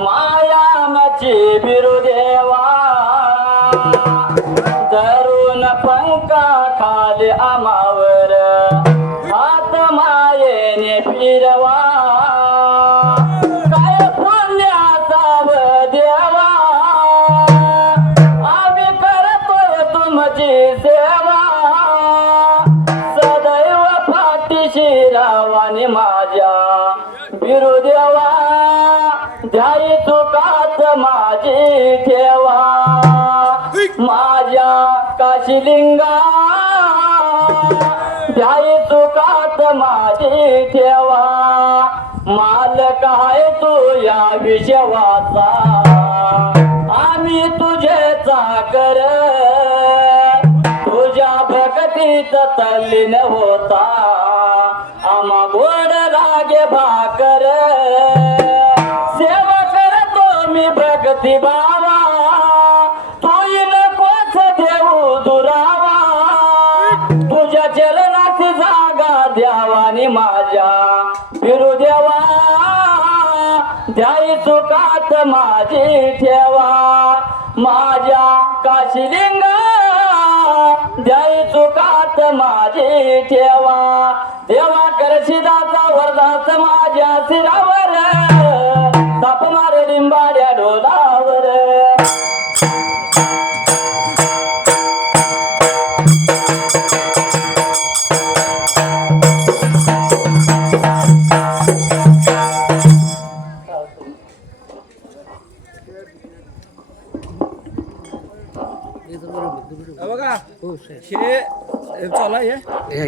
मायामची बिरुदेवा धरून पंखा खाली आमावर हात मायेने फिरवा काय पुण्याचा देवा आम्ही करतोय तुमची सेवा सदैव पाठीशी रावानी माझ्या बिरुदेवा ध्याई चुकात माझी ठेवा माझ्या काशीलिंगा ध्याई चुकात माझी ठेवा मालक आहे तू या विषवाचा आम्ही तुझे चाकर तुझ्या भक्तीत तल्लीन होता आम्हा गोड लागे भाकर सेवा करतो मी भक्ती बाबा तोही नकोच देऊ दुरावा तुझ्या चरणाची जागा द्यावानी माझ्या बिरुदेवा ध्याई चुकात माझी ठेवा माझ्या काशीलिंगा ध्याई चुकात माझी ठेवा देवा करशिदाचा वरदास माझ्या शिरावर ताप मारे लिंबाड्या डोलावर बघा हे चालू आहे